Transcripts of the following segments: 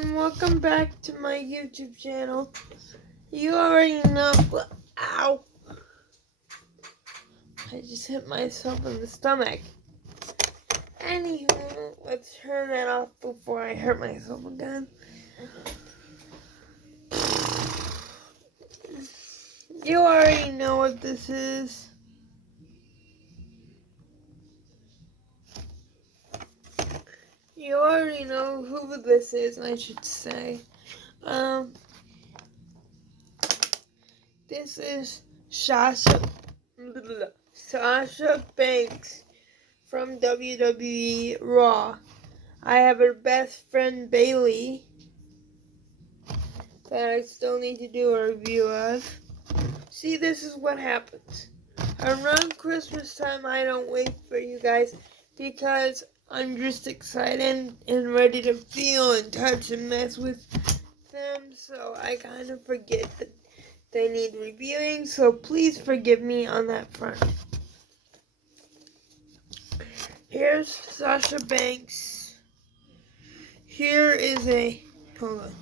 everyone, welcome back to my YouTube channel. You already know, ow, I just hit myself in the stomach. Anywho, let's turn that off before I hurt myself again. You already know what this is. You already know who this is, I should say. This is Sasha Banks from WWE Raw. I have her best friend Bailey that I still need to do a review of. See, this is what happens. Around Christmas time, I don't wait for you guys because I'm just excited and ready to feel and touch and mess with them, so I kind of forget that they need reviewing, so please forgive me on that front. Here's Sasha Banks. Here is a, hold on.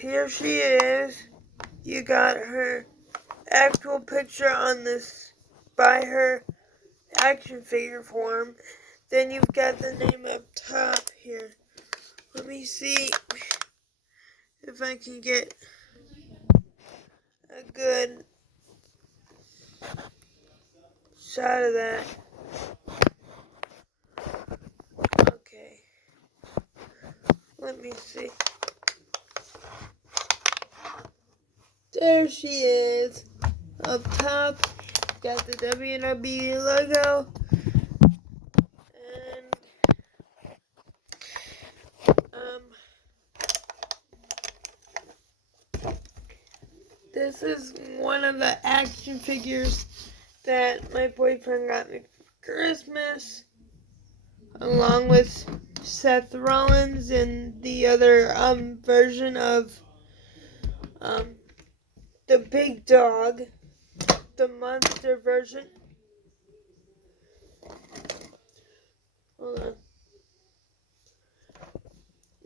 Here she is. You got her actual picture on this by her action figure form. Then you've got the name up top here. Let me see if I can get a good shot of that. Okay. Let me see. There she is. Up top, got the WWE logo. And, this is one of the action figures that my boyfriend got me for Christmas, along with Seth Rollins and the other version of the big dog, the monster version. Hold on.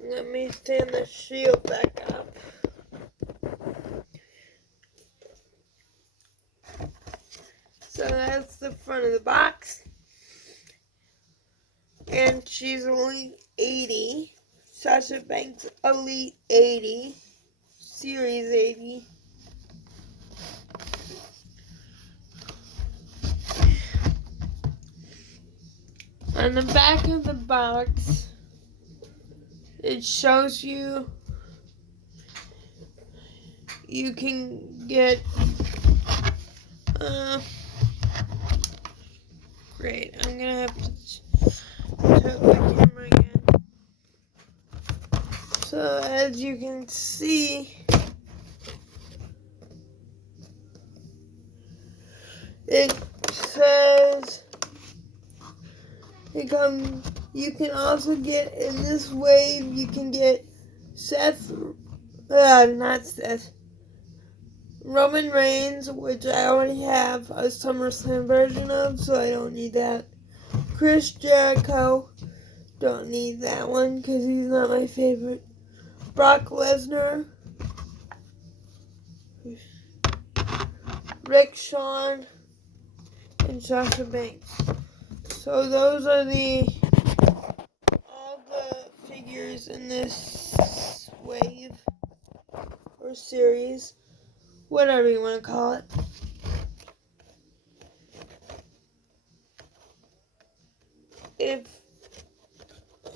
Let me stand the shield back up. So that's the front of the box. And she's only 80. Sasha Banks Elite 80. Series 80. On the back of the box, it shows you can get great. I'm gonna have to tilt my camera again. So as you can see, it says you can also get in this wave, you can get Roman Reigns, which I already have a SummerSlam version of, so I don't need that. Chris Jericho, don't need that one because he's not my favorite. Brock Lesnar, Rick Shawn, and Sasha Banks. So those are all the figures in this wave or series, whatever you want to call it.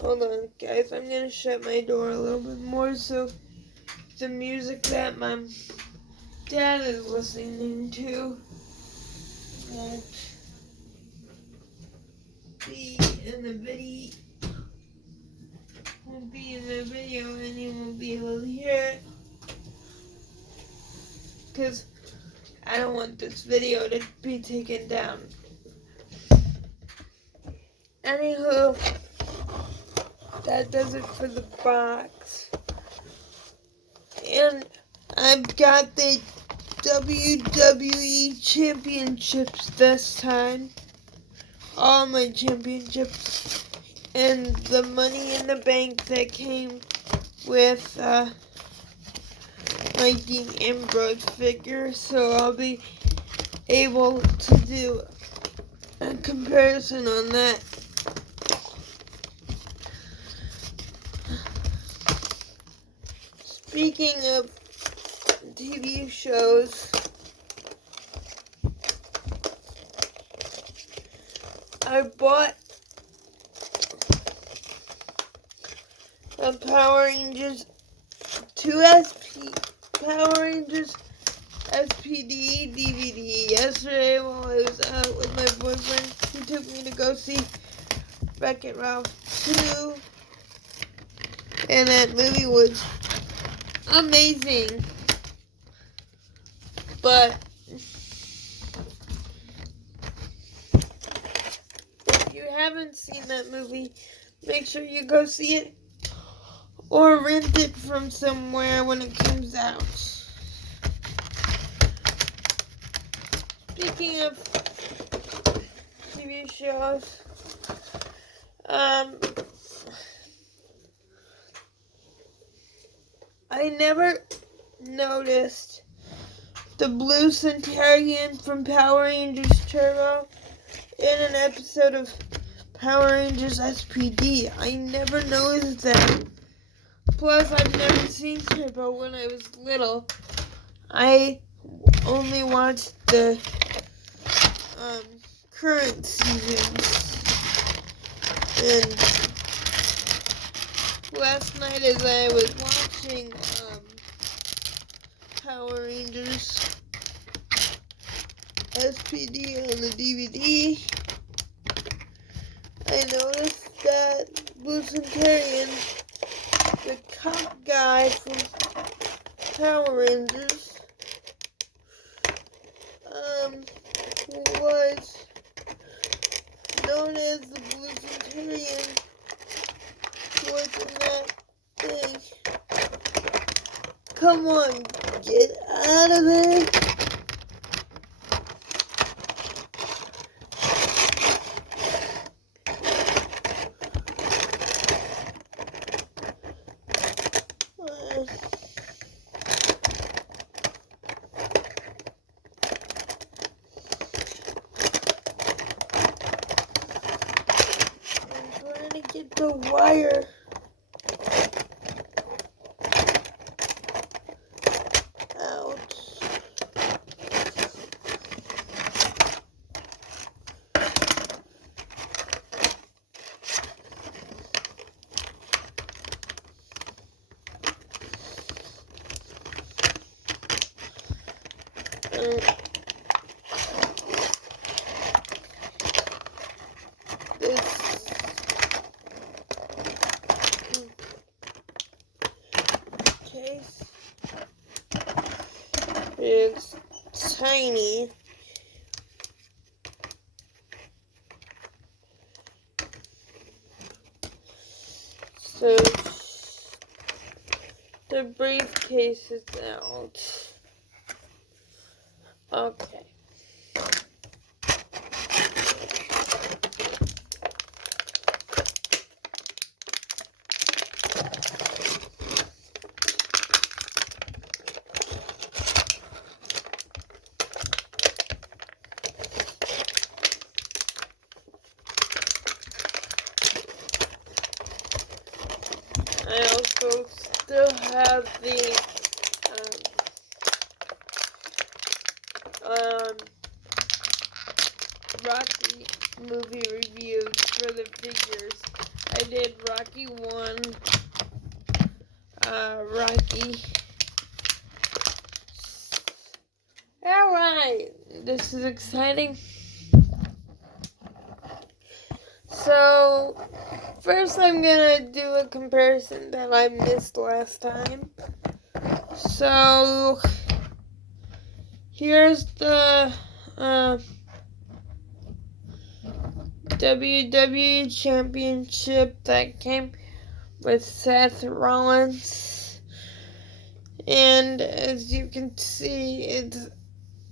Hold on guys, I'm gonna shut my door a little bit more so the music that my dad is listening to won't be in the video and you won't be able to hear it, because I don't want this video to be taken down. Anywho, that does it for the box. And I've got the WWE Championships this time. all my championships and the money in the bank that came with my Dean Ambrose figure, so I'll be able to do a comparison on that. Speaking of TV shows, I bought a Power Rangers Power Rangers SPD DVD yesterday while I was out with my boyfriend. He took me to go see Wreck-It Ralph 2, and that movie was amazing. But if you haven't seen that movie, make sure you go see it or rent it from somewhere when it comes out. Speaking of TV shows, I never noticed the Blue Centurion from Power Rangers Turbo in an episode of Power Rangers SPD. I never noticed that. Plus, I've never seen Turbo when I was little. I only watched the current seasons. And last night as I was watching Power Rangers SPD on the DVD, I noticed that Blue Centurion, the cop guy from Power Rangers, was known as the Blue Centurion, was in that thing. Come on, get out of there. Get the wire out. It's tiny. So the briefcase is out. Okay. I also still have the Rocky movie reviews for the figures. I did Rocky 1, Rocky. Alright, this is exciting. So, first I'm gonna do a comparison that I missed last time. So, here's the WWE Championship that came with Seth Rollins. And as you can see, it's,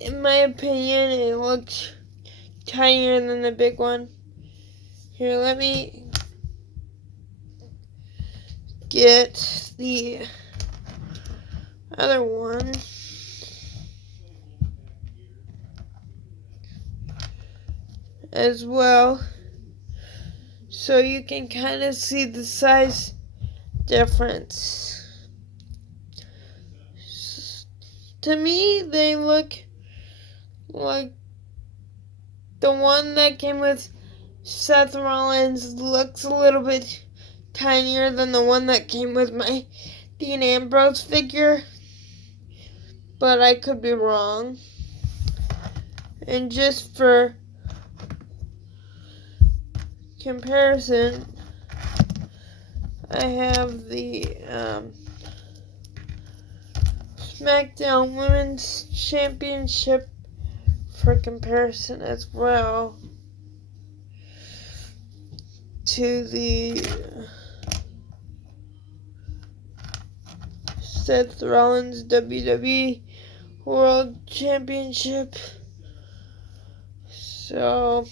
in my opinion, it looks tinier than the big one. Here, let me get the other one. As well, so you can kind of see the size difference. To me, they look like the one that came with Seth Rollins looks a little bit tinier than the one that came with my Dean Ambrose figure, but I could be wrong. And just for comparison, I have the SmackDown Women's Championship for comparison as well to the Seth Rollins WWE World Championship. So,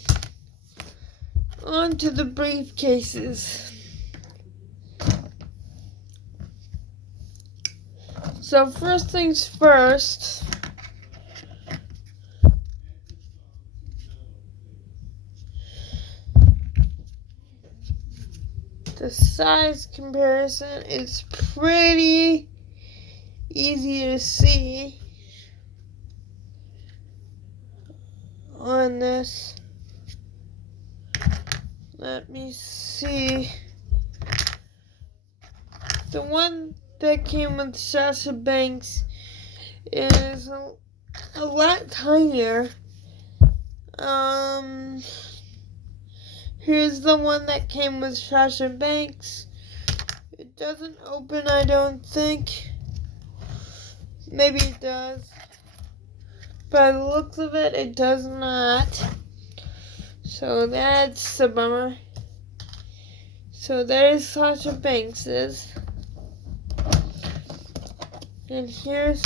on to the briefcases. So first things first, the size comparison is pretty easy to see on this. Let me see. The one that came with Sasha Banks is a lot tinier. Here's the one that came with Sasha Banks. It doesn't open, I don't think. Maybe it does. By the looks of it, it does not. So that's a bummer. So there's Sasha Banks's. And here's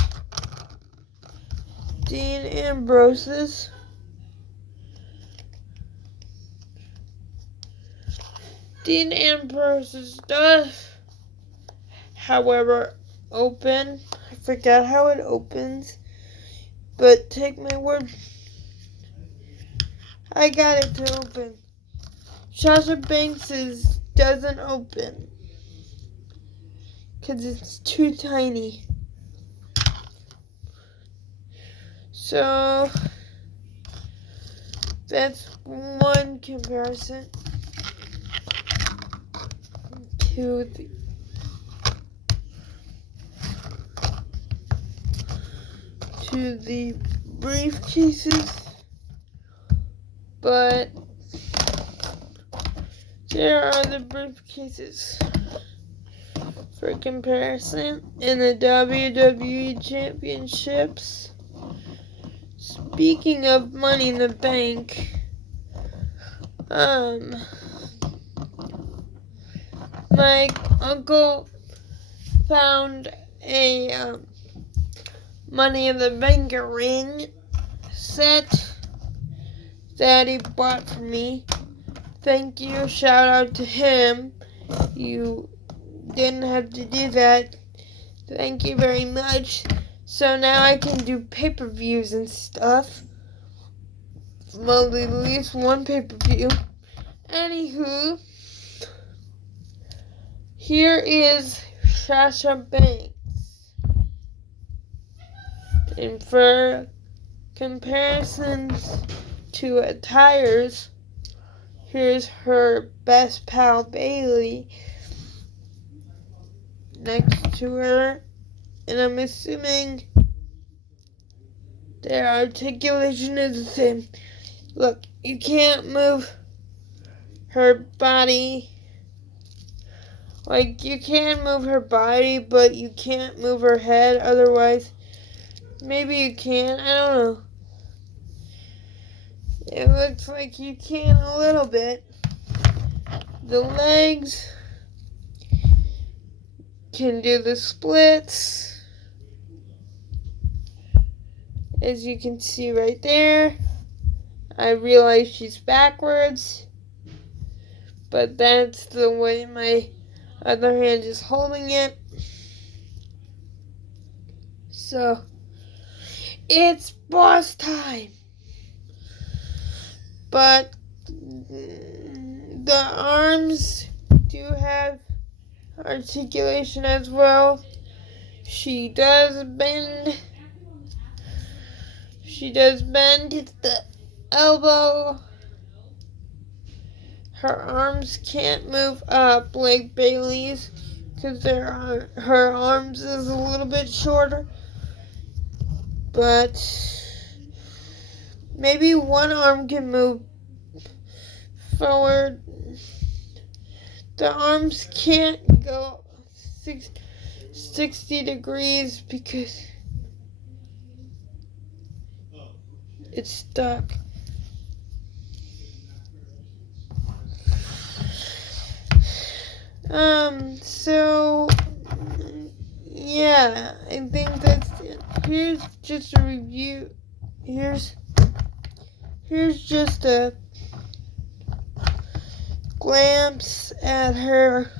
Dean Ambrose's. Dean Ambrose's does, however, open. I forgot how it opens, but take my word, I got it to open. Sasha Banks's doesn't open because it's too tiny. So that's one comparison to the briefcases, but there are the briefcases for comparison in the WWE Championships. Speaking of Money in the Bank, my uncle found a Money in the Bank ring set that he bought for me. Thank you, shout out to him. You didn't have to do that. Thank you very much. So now I can do pay-per-views and stuff. Well, at least one pay-per-view. Anywho, here is Sasha Banks. And for comparisons to attires, here's her best pal Bailey next to her. And I'm assuming their articulation is the same. Look, you can't move her body. Like, you can move her body, but you can't move her head. Otherwise, maybe you can. I don't know. It looks like you can a little bit. The legs can do the splits. As you can see right there. I realize she's backwards. but that's the way my other hand is holding it. So, it's boss time. But the arms do have articulation as well. She does bend the elbow. Her arms can't move up like Bailey's because her arms is a little bit shorter. But maybe one arm can move forward. The arms can't go 60 degrees because it's stuck. So, yeah, I think that's it. Here's just a review. Here's just a glance at her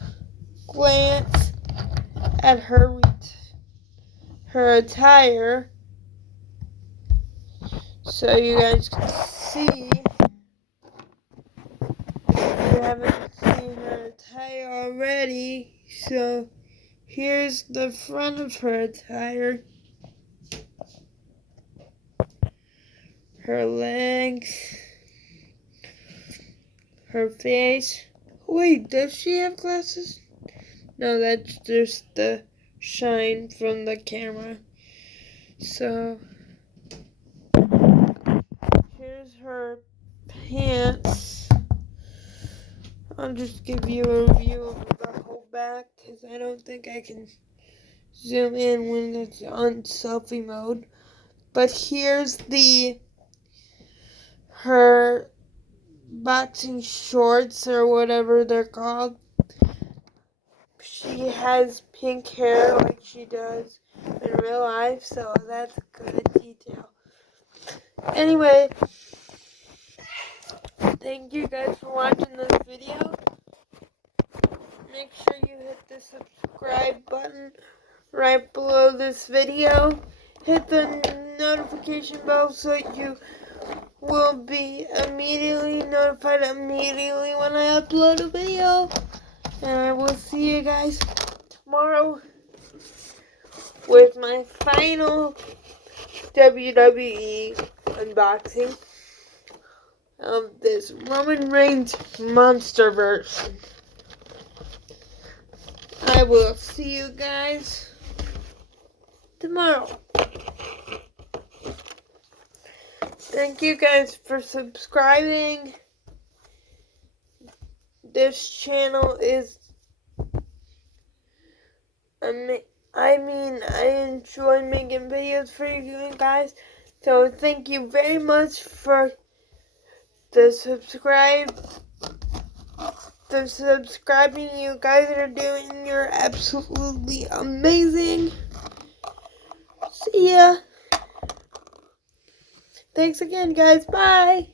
attire, so you guys can see. If you haven't seen her attire already, so here's the front of her attire. Her legs, her face. Wait, does she have glasses? No, that's just the shine from the camera. So, here's her pants. I'll just give you a review of the whole back because I don't think I can zoom in when it's on selfie mode. But here's her boxing shorts or whatever they're called. She has pink hair like she does in real life, so that's a good detail. Anyway, thank you guys for watching this video. Make sure you hit the subscribe button right below this video. Hit the notification bell so you will be immediately notified when I upload a video. And I will see you guys tomorrow with my final WWE unboxing of this Roman Reigns monster version. I will see you guys tomorrow. Thank you guys for subscribing. This channel is, I enjoy making videos for you guys. So thank you very much for the subscribing you guys are doing. You're absolutely amazing. See ya. Thanks again, guys. Bye.